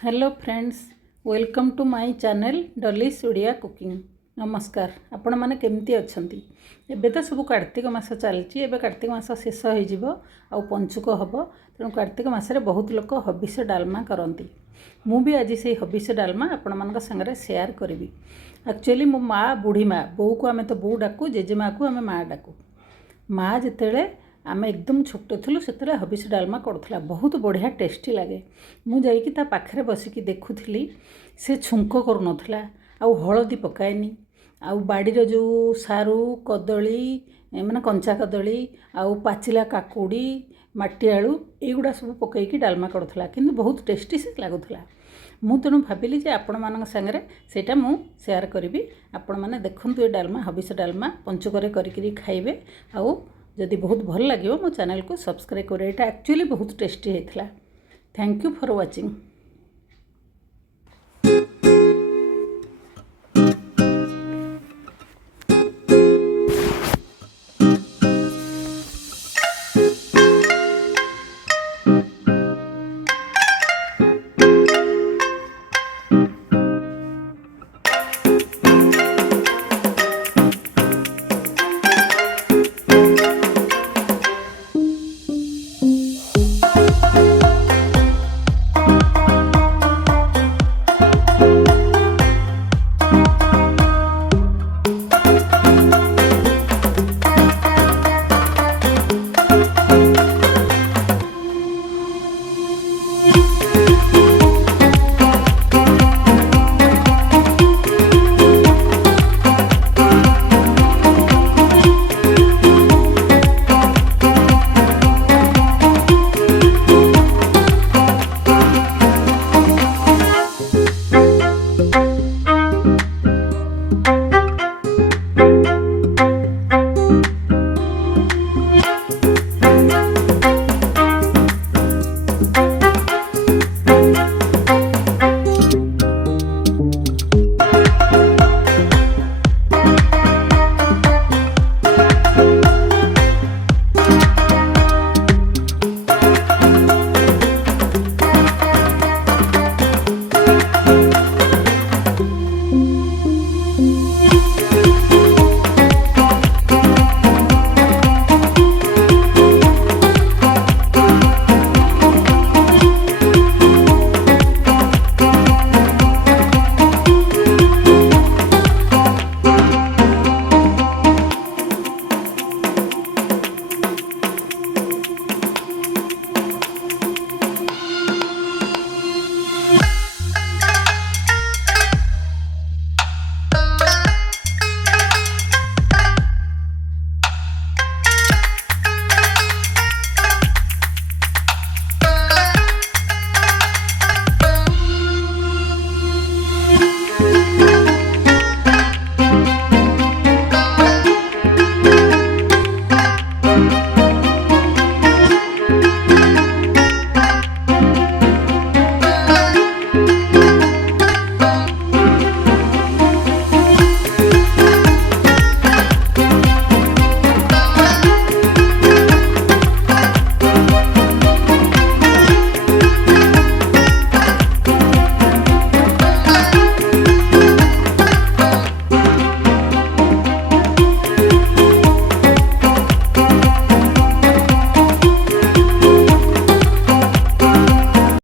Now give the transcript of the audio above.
Hello friends, welcome to my channel Dolly's Odia cooking. नमस्कार। आपण माने केमती अछंती? एबे तो सब कार्तिक मास चलती। एबे कार्तिक मास शेष हो पंचुक हम, तेणु कार्तिक मासरे बहुत लोक हबिष डालमा करती। मु भी आज से हबिष डालमा आपण मान संगे शेयर करी। एक्चुअली मो माँ बुढ़ी माँ बो को आम तो बो डाकू, जेजेमा को आम माँ डाकू। माँ जिते आम एकदम छोट थलु से हबिष डालमा करूला, बहुत बढ़िया टेस्टी लगे। मुझे पाखे बसिकी देखुली, से छुंक करूनला, आउ हलदी पकाएनी, आउ बाड़ीर जो सारू कदली माने कंचा कदली आउ पाचिला काकुड़ी माटी आलू युड़ा सब पकईकी डालमा करूला, किंतु बहुत टेस्टी से लगुला। मु तेणु भाविली जे आपण मान सागरे सेटा मु शेयर करी। आपण मैंने देखु ये डालमा हबिष डालमा पंचुक करी खाइबे। आउ जदि बहुत भल लगे मो चैनल को सब्सक्राइब करें। एक्चुअली बहुत टेस्टी होता। Thank you for watching.